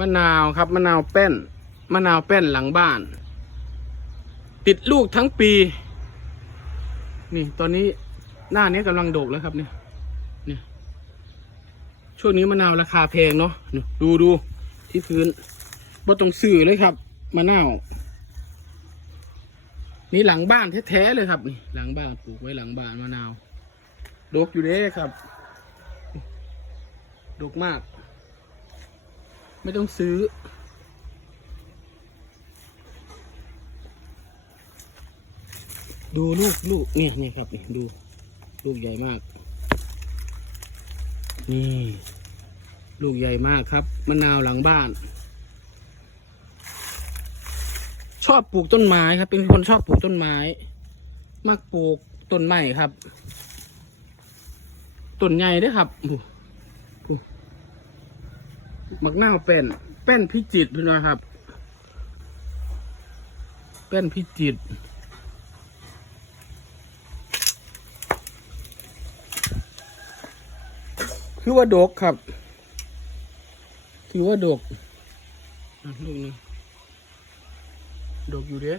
มะนาวครับมะนาวแป้นมะนาวแป้นหลังบ้าน ติดลูกทั้งปี นี่ตอนนี้หน้านี้กำลังโดกแล้วครับเนี่ยเนี่ยช่วงนี้มะนาวราคาแพงเนาะดูดูที่พื้นบ่ต้องซื้อเลยครับมะนาวนี่หลังบ้านแท้ๆเลยครับนี่หลังบ้านปลูกไว้หลังบ้านมะนาวดกอยู่เด้ครับดกมาก ไม่ต้องซื้อ ดูลูกลูกนี่นี่ครับนี่ดู ลูกใหญ่มาก นี่ ลูกใหญ่มากครับมะนาวหลังบ้าน ชอบปลูกต้นไม้ครับ เป็นคนชอบปลูกต้นไม้ มักปลูกต้นไม้ครับต้นใหญ่ด้วยครับ มักนาวเป็นแป้นพิจิตพื่นว่าครับแป้นพิจิตคือว่าดกครับคือว่าดกลูกนึงดกอยู่เด้